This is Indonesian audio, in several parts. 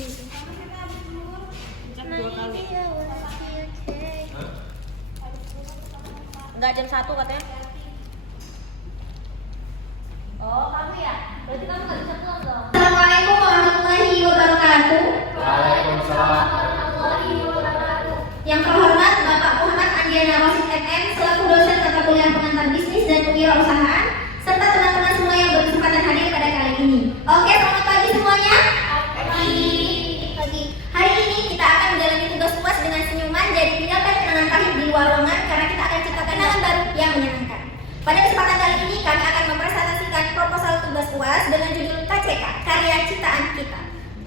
Cek 2 kali. Enggak, jam 1 katanya. Oh, kamu ya? Berarti kamu nggak bisa pulang dong. Assalamualaikum warahmatullahi wabarakatuh. Waalaikumsalam. Yang terhormat Bapak Muhammad Andiana Rosid MM selaku dosen mata kuliah pengantar bisnis dan kewirausahaan serta teman-teman semua yang berkesempatan hadir pada kali ini. Oke, selamat pagi semuanya. Pagi. Hari ini kita akan menjalani tugas UAS dengan senyuman, jadi tinggalkan kenangan pahit di luar ruangan karena kita akan ciptakan kenangan baru yang menyenangkan. Pada kesempatan kali ini kami akan mempresentasikan proposal tugas UAS dengan judul KCK, Karya Ciptaan Kita.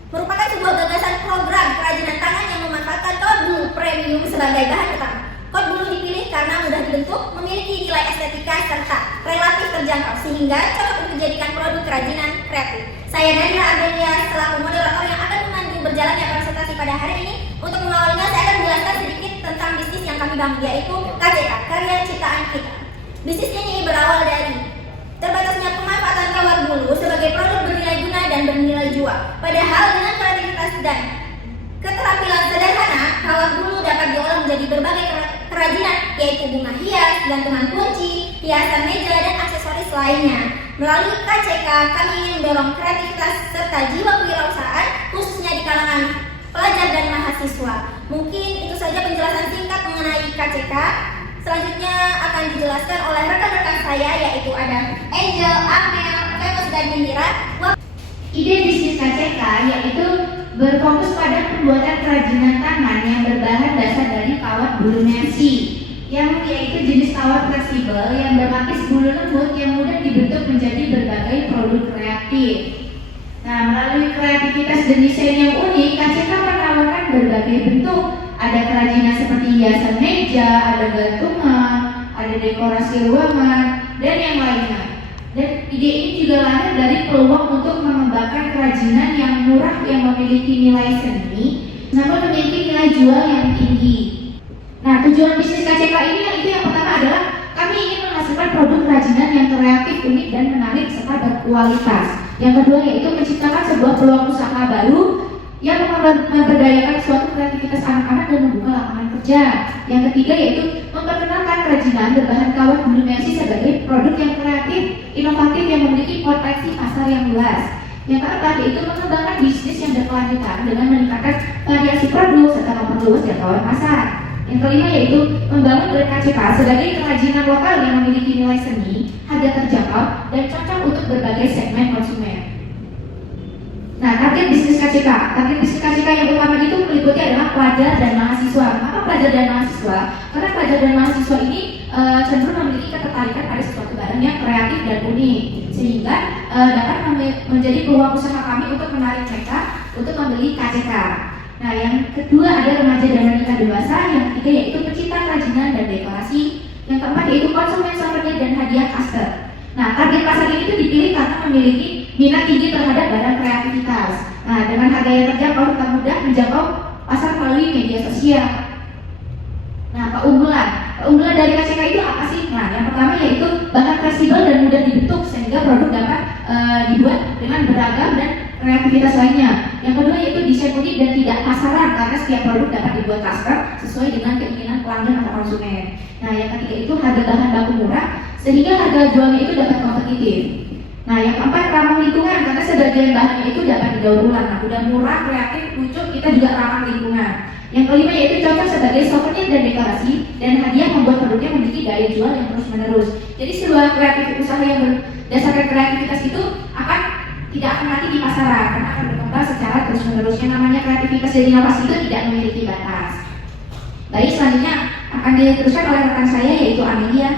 Merupakan sebuah gagasan program kerajinan tangan yang memanfaatkan kod bulu premium sebagai bahan utama. Kod bulu dipilih karena mudah dibentuk, memiliki nilai estetika serta relatif terjangkau sehingga cocok untuk dijadikan produk kerajinan kreatif. Saya Nadira Adelia selaku moderator yang akan memandu berjalannya presentasi pada hari ini. Untuk mengawalnya saya akan menjelaskan sedikit tentang bisnis yang kami bangun, yaitu KCK, Karya Ciptaan Kita. Bisnis ini berawal dari terbatasnya pemanfaatan kawat bulu sebagai produk bernilai guna dan bernilai jual. Padahal dengan kreativitas dan keterampilan sederhana, kawat bulu dapat diolah menjadi berbagai kerajinan, yaitu bunga hias, gantungan kunci, hiasan meja, dan aksesoris lainnya. Melalui KCK, kami ingin mendorong kreativitas serta jiwa kewirausahaan, khususnya di kalangan pelajar dan mahasiswa. Mungkin itu saja penjelasan singkat mengenai KCK. Selanjutnya akan dijelaskan oleh rekan-rekan saya, yaitu ada Angel, Amel, Femus, dan Indira. Ide bisnis KCK yaitu berfokus pada pembuatan kerajinan tangan yang berbahan dasar dari kawat bulu mercy, yang yaitu jenis kawat fleksibel yang berlapis bulu lembut yang mudah dibentuk menjadi berbagai produk kreatif. Nah, melalui kreativitas dan desain yang unik, KCK menawarkan berbagai bentuk. Ada kerajinan seperti hiasan meja, ada gantungan, ada dekorasi ruangan, dan yang lainnya. Dan ide ini juga lahir dari peluang untuk mengembangkan kerajinan yang murah yang memiliki nilai seni, namun memiliki nilai jual yang tinggi. Nah, tujuan bisnis KCK ini yaitu yang pertama adalah kami ingin menghasilkan produk kerajinan yang kreatif, unik, dan menarik serta berkualitas. Yang kedua yaitu menciptakan sebuah peluang usaha baru yang memberdayakan suatu kreativitas anak-anak dan membuka lapangan kerja. Yang ketiga yaitu memperkenalkan kerajinan berbahan kawat bulu mercy sebagai produk yang kreatif, inovatif yang memiliki potensi pasar yang luas. Yang keempat yaitu mengembangkan bisnis yang berkelanjutan dengan meningkatkan variasi produk serta memperluas jangkauan pasar. Yang kelima yaitu membangun brand KCK sebagai kerajinan lokal yang memiliki nilai seni, harga terjangkau, dan cocok untuk berbagai segmen konsumen. Nah, target bisnis KCK. Target bisnis KCK yang utama itu meliputi adalah pelajar dan mahasiswa. Maka pelajar dan mahasiswa? Karena pelajar dan mahasiswa ini cenderung memiliki ketertarikan pada sesuatu barang yang kreatif dan unik, sehingga dapat menjadi peluang usaha kami untuk menarik mereka untuk membeli KCK. Nah, yang kedua ada remaja dan wanita dewasa. Yang ketiga yaitu pecinta kerajinan dan dekorasi. Yang keempat yaitu konsumen souvenir dan hadiah custom. Nah, target pasar ini itu dipilih karena memiliki minat tinggi terhadap barang kreativitas. Nah, dengan harga yang terjangkau, kita mudah menjangkau pasar melalui media sosial. Nah, keunggulan dari KCK itu apa sih? Nah, yang pertama yaitu bahan fleksibel dan mudah dibentuk sehingga produk dapat dibuat dengan beragam dan kreativitas lainnya. Yang kedua yaitu desain unik dan tidak pasaran karena setiap produk dapat dibuat custom sesuai dengan keinginan pelanggan atau konsumen. Nah, yang ketiga itu harga bahan baku murah sehingga harga jualnya itu dapat kompetitif. Nah, yang keempat ramah lingkungan karena sebagian bahannya itu dapat didaur ulang. Nah, udah murah, kreatif, lucu, kita juga ramah lingkungan. Yang kelima yaitu cocok sebagai souvenir dan dekorasi dan hadiah membuat produknya memiliki daya jual yang terus menerus. Jadi sebuah kreatif usaha yang berdasarkan kreativitas itu tidak akan mati di pasaran karena akan berkembang secara terus menerus. Yang namanya kreativitas dan inovasi itu tidak memiliki batas. Baik, selanjutnya akan diteruskan oleh rekan saya yaitu Amelia.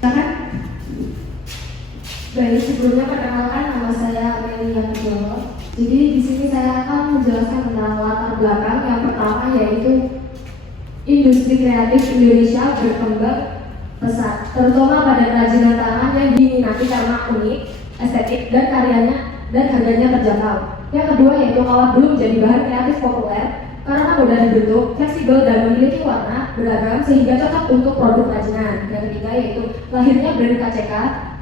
Silakan. Baik, sebelumnya perkenalkan nama saya Amelia Nugroho. Jadi di sini saya akan menjelaskan tentang latar belakang. Yang pertama yaitu industri kreatif Indonesia berkembang pesat, terutama pada kerajinan tangan yang diminati karena unik, estetik, dan karyanya dan harganya terjangkau. Yang kedua yaitu kawat bulu menjadi bahan kreatif populer karena mudah dibentuk, fleksibel, dan memiliki warna beragam sehingga cocok untuk produk kerajinan. Yang ketiga yaitu lahirnya brand KCK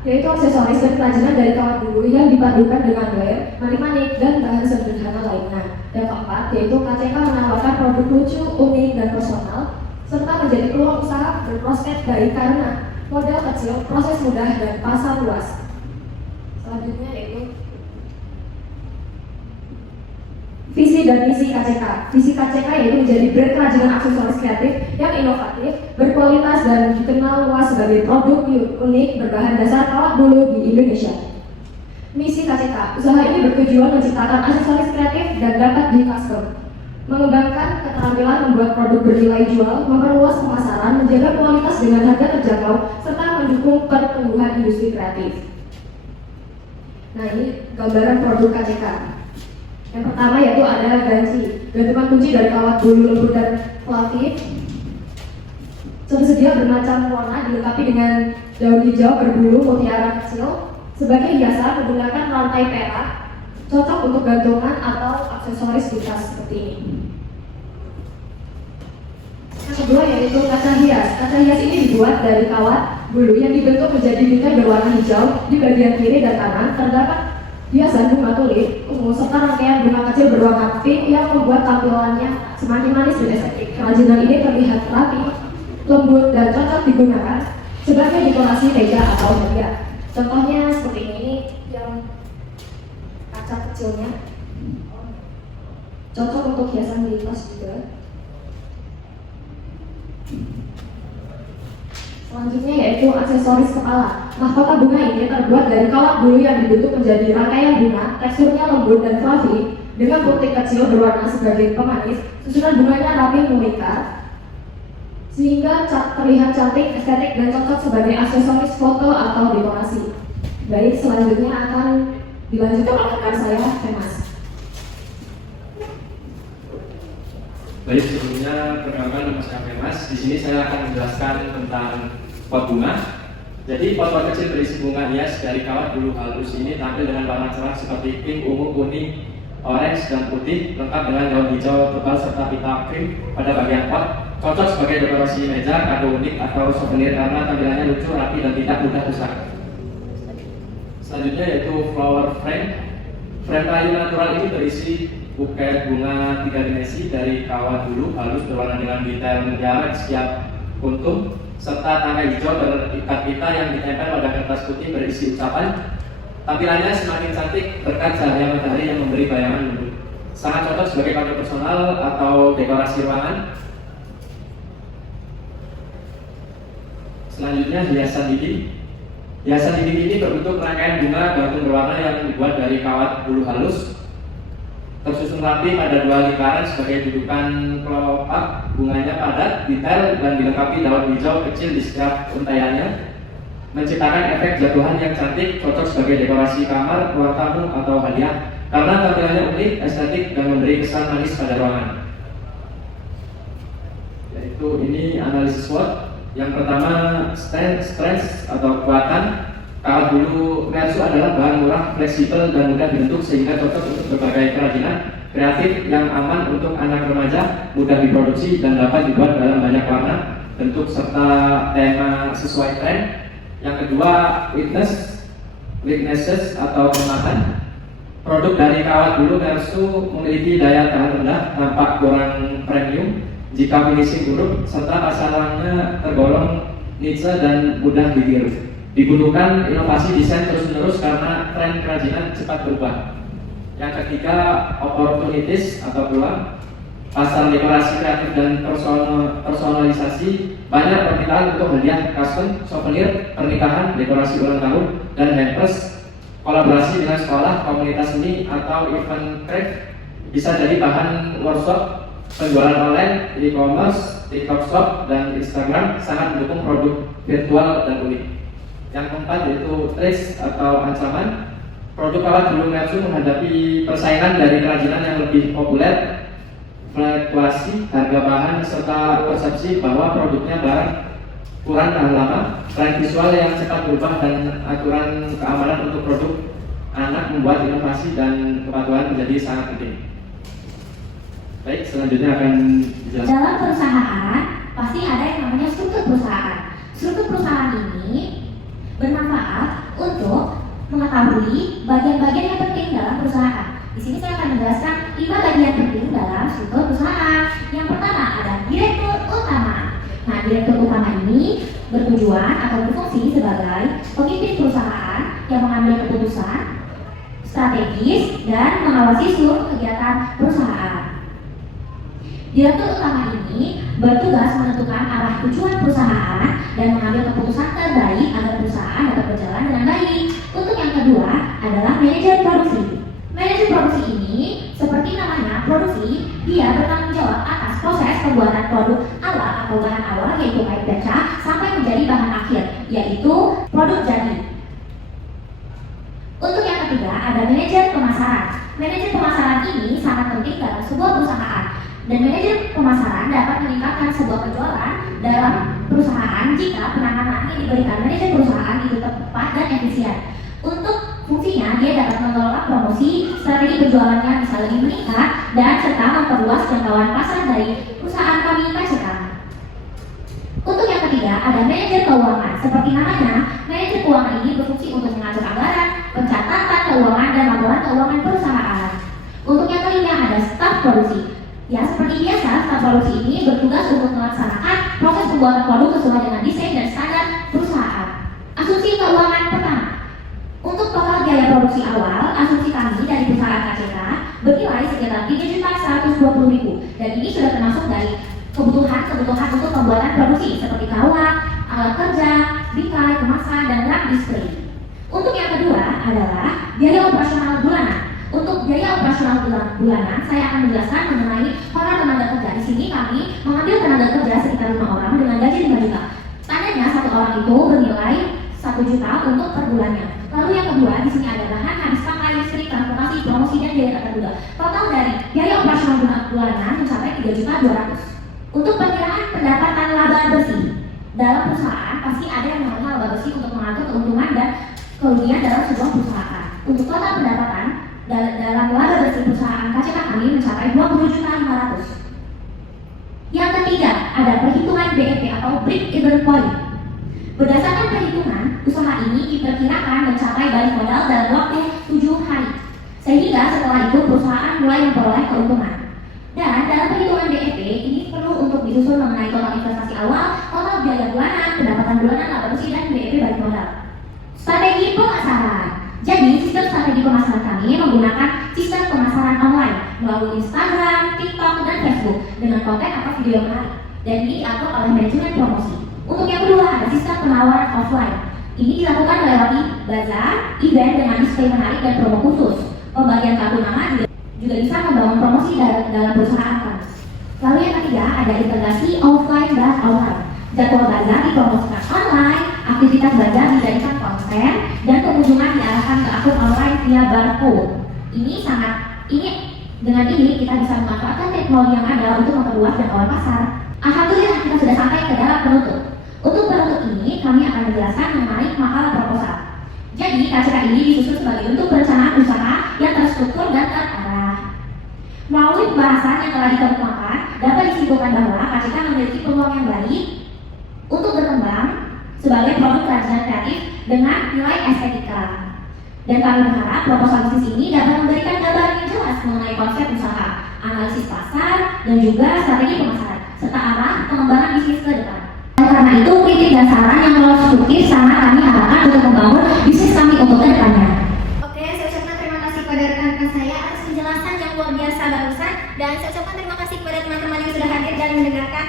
yaitu aksesoris dan kerajinan dari kawat bulu yang dipadukan dengan layer, manik-manik, dan bahan sederhana lainnya. Yang keempat, yaitu KCK menawarkan produk lucu, unik, dan personal, serta menjadi peluang usaha berprospek baik karena modal kecil, proses mudah, dan pasar luas. Selanjutnya yaitu visi dan misi KCK. Visi KCK yaitu menjadi brand kerajinan aksesoris kreatif yang inovatif, berkualitas, dan dikenal luas sebagai produk unik berbahan dasar kawat bulu di Indonesia. Misi KCK, usaha ini bertujuan menciptakan aksesoris kreatif dan dapat di custom, mengembangkan keterampilan membuat produk bernilai jual, memperluas pemasaran, menjaga kualitas dengan harga terjangkau, serta mendukung pertumbuhan industri kreatif. Nah, ini gambaran produk KCK. Yang pertama yaitu ada ganci, gantungan kunci dari kawat bulu lembut dan fluffy, tersedia bermacam warna dilengkapi dengan daun hijau berbulu mutiara kecil. Sebagai hiasan menggunakan rantai perak, cocok untuk gantungan atau aksesoris di tas seperti ini. Yang kedua yaitu kaca hias. Kaca hias ini dibuat dari kawat bulu yang dibentuk menjadi bingkai berwarna hijau. Di bagian kiri dan kanan terdapat hiasan bunga tulip ungu serta rangkaian bunga kecil berwarna pink yang membuat tampilannya semakin manis dan estetik. Kerajinan ini terlihat rapi, lembut, dan cocok digunakan sebagai dekorasi meja atau meja. Contohnya seperti ini yang kaca kecilnya, cocok untuk hiasan di tas juga. Selanjutnya yaitu aksesoris kepala. Mahkota bunga ini terbuat dari kawat bulu yang dibentuk menjadi rangkaian bunga, teksturnya lembut dan fluffy, dengan putik kecil berwarna sebagai pemanis. Susunan bunganya rapi mengikat, sehingga terlihat cantik, estetik, dan cocok sebagai aksesoris foto atau dekorasi. Baik, selanjutnya akan dilanjutkan oleh rekan saya, Mas. Baik, sebelumnya perkenalkan nama saya Mas. Di sini saya akan menjelaskan tentang pot bunga. Jadi pot-pot kecil berisi bunga hias dari kawat bulu halus ini tampil dengan warna cerah seperti pink, ungu, kuning, orange, dan putih, lengkap dengan daun hijau tebal serta pita krim pada bagian pot. Cocok sebagai dekorasi meja, kado unik, atau souvenir karena tampilannya lucu, rapi, dan tidak mudah rusak. Selanjutnya yaitu flower frame. Frame kayu natural ini berisi buket bunga 3 dimensi dari kawat bulu halus berwarna dengan detail mutiara di setiap kuntum, serta tangkai hijau berikat pita yang ditempel pada kertas putih berisi ucapan. Tampilannya semakin cantik berkat cahaya matahari yang memberi bayangan lembut. Sangat cocok sebagai kado personal atau dekorasi ruangan. Selanjutnya hiasan dinding. Hiasan dinding ini berbentuk rangkaian bunga gantung berwarna yang dibuat dari kawat bulu halus, tersusun rapi pada 2 lingkaran sebagai dudukan kelopak. Bunganya padat, detail, dan dilengkapi daun hijau kecil di setiap untaiannya, menciptakan efek jatuhan yang cantik, cocok sebagai dekorasi kamar, ruang tamu, atau hadiah karena tampilannya unik, estetik, dan memberi kesan manis pada ruangan. Yaitu ini analisis SWOT. Yang pertama, strength atau kekuatan. Kawat bulu mersu adalah bahan murah, fleksibel, dan mudah dibentuk sehingga cocok untuk berbagai kerajinan kreatif yang aman untuk anak remaja, mudah diproduksi, dan dapat dibuat dalam banyak warna, bentuk, serta tema sesuai tren. Yang kedua, weaknesses atau kelemahan. Produk dari kawat bulu mersu memiliki daya tahan rendah, tampak kurang premium jika finishing buruk, serta pasarannya tergolong niche dan mudah ditiru. Dibutuhkan inovasi desain terus-menerus karena tren kerajinan cepat berubah. Yang ketiga, opportunities atau peluang. Pasar dekorasi kreatif dan personalisasi. Banyak permintaan untuk hadiah custom, souvenir, pernikahan, dekorasi ulang tahun, dan hampers. Kolaborasi dengan sekolah, komunitas seni, atau event craft bisa jadi bahan workshop. Penjualan online, e-commerce, TikTok Shop, dan Instagram sangat mendukung produk virtual dan unik. Yang keempat yaitu threats atau ancaman. Produk kawat bulu mersu menghadapi persaingan dari kerajinan yang lebih populer, fluktuasi harga bahan, serta persepsi bahwa produknya barang kurang tahan lama. Tren visual yang cepat berubah dan aturan keamanan untuk produk anak membuat inovasi dan kepatuhan menjadi sangat penting. Baik, selanjutnya akan dijelaskan. Dalam perusahaan pasti ada yang namanya struktur perusahaan. Struktur perusahaan ini bermanfaat mengetahui bagian-bagian yang penting dalam perusahaan. Di sini saya akan menjelaskan 5 bagian penting dalam struktur perusahaan. Yang pertama ada direktur utama. Nah, direktur utama ini bertujuan atau berfungsi sebagai pemimpin perusahaan yang mengambil keputusan strategis dan mengawasi seluruh kegiatan perusahaan. Direktur utama ini bertugas menentukan arah tujuan perusahaan dan mengambil keputusan terbaik agar perusahaan dapat berjalan dengan baik. Untuk yang kedua adalah manajer produksi. Manajer produksi ini seperti namanya produksi, dia bertanggung jawab atas proses pembuatan produk awal atau bahan awal yaitu kait kaca sampai menjadi bahan akhir yaitu produk jadi. Untuk yang ketiga ada manajer pemasaran. Manajer pemasaran ini sangat penting dalam sebuah perusahaan. Dan manajer pemasaran dapat meningkatkan sebuah penjualan dalam perusahaan jika penanganan yang diberikan manajer perusahaan itu tepat dan efisien. Untuk fungsinya, dia dapat mengelola promosi, strategi penjualannya bisa lebih meningkat, dan serta memperluas jangkauan pasar dari perusahaan kami KCK. Untuk yang ketiga, ada manajer keuangan. Seperti namanya, manajer keuangan ini berfungsi untuk mengatur anggaran, pencatatan keuangan, dan laporan keuangan perusahaan. Untuk yang kelima, ada staf produksi. Ya, seperti biasa, staf produksi ini bertugas untuk melaksanakan proses pembuatan produk sesuai dengan desain dan standar perusahaan. Asumsi keuangan pertama. Untuk total biaya produksi awal, asumsi kami dari perusahaan KCK bernilai sekitar 3.120.000 dan ini sudah termasuk dari kebutuhan untuk pembuatan produksi seperti kawat, alat kerja, bingkai, kemasan, dan rak display. Untuk yang kedua adalah biaya operasional bulanan. Untuk biaya operasional bulanan, saya akan menjelaskan mengenai honor tenaga kerja. Di sini kami mengambil tenaga kerja sekitar 5 orang dengan gaji 5 juta. Tandanya satu orang itu bernilai 1 juta untuk per bulannya. Lalu yang kedua, di sini ada bahan habis pakai, listrik, transportasi, promosi, dan biaya tertentu. Total dari biaya operasional bulanan mencapai 3.200.000. Untuk perkiraan pendapatan laba bersih dalam perusahaan pasti ada yang namanya laba bersih untuk mengatur keuntungan dan kerugian dalam sebuah perusahaan. Untuk total pendapatan dalam laba bersih perusahaan KCK kami mencapai 20.500.000. Yang ketiga, ada perhitungan BEP atau break even point. Berdasarkan perhitungan, usaha ini diperkirakan mencapai balik modal dalam waktu 7 hari. Sehingga setelah itu perusahaan mulai memperoleh keuntungan. Dan dalam perhitungan BEP ini perlu untuk disusun mengenai total investasi awal, total biaya bulanan, pendapatan bulanan, laba bersih, dan BEP balik modal. Strategi pemasaran. Jadi sistem strategi pemasaran kami menggunakan sistem pemasaran online melalui Instagram, TikTok, dan Facebook dengan konten atau video yang menarik. Dan ini diatur oleh manajemen promosi. Untuk yang kedua ada sistem penawaran offline. Ini dilakukan melewati bazar, event dengan display menarik dan promo khusus. Pembagian kartu nama juga bisa membangun promosi dalam perusahaan kami. Lalu yang ketiga ada integrasi offline dan online. Jadwal bazar dipromosikan online, aktivitas bazar dijadikan konten, dan pengunjungan diarahkan ke akun online via barcode. Dengan ini kita bisa memanfaatkan teknologi yang ada untuk memperluas jangkauan pasar. Alhamdulillah kita sudah sampai ke dalam penutup. Untuk penutup ini kami akan menjelaskan mengenai makalah proposal. Jadi KCK ini disusun sebagai bentuk perencanaan usaha yang terstruktur dan terarah. Melalui pembahasan yang telah dikemukakan, dapat disimpulkan bahwa KCK memiliki peluang yang baik untuk berkembang sebagai produk kerajinan kreatif dengan nilai estetika. Dan kami berharap proposal bisnis ini dapat memberikan gambaran yang jelas mengenai konsep usaha, analisis pasar, dan juga strategi pemasaran, serta arah pengembangan bisnis ke depan. Karena itu, kritik dan saran yang konstruktif sangat kami harapkan untuk membangun bisnis kami untuk kedepannya. Oke, saya ucapkan terima kasih kepada rekan-rekan saya atas penjelasan yang luar biasa barusan, dan saya ucapkan terima kasih kepada teman-teman yang sudah hadir dan mendengarkan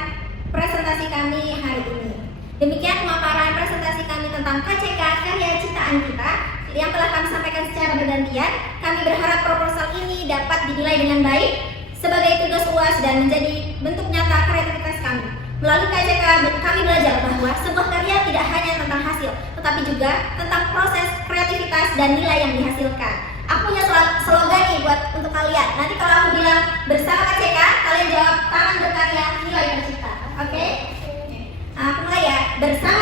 presentasi kami hari ini. Demikian pemaparan presentasi kami tentang KCK Karya Ciptaan Kita yang telah kami sampaikan secara bergantian. Kami berharap proposal ini dapat dinilai dengan baik sebagai tugas UAS dan menjadi bentuk nyata kreativitas kami. Melalui KCK kami belajar bahwa sebuah karya tidak hanya tentang hasil, tetapi juga tentang proses, kreativitas, dan nilai yang dihasilkan. Aku punya slogan nih untuk kalian. Nanti kalau aku bilang bersama KCK, kalian jawab tangan berkarya, nilai tercipta. Oke? Aku mulai ya. Bersama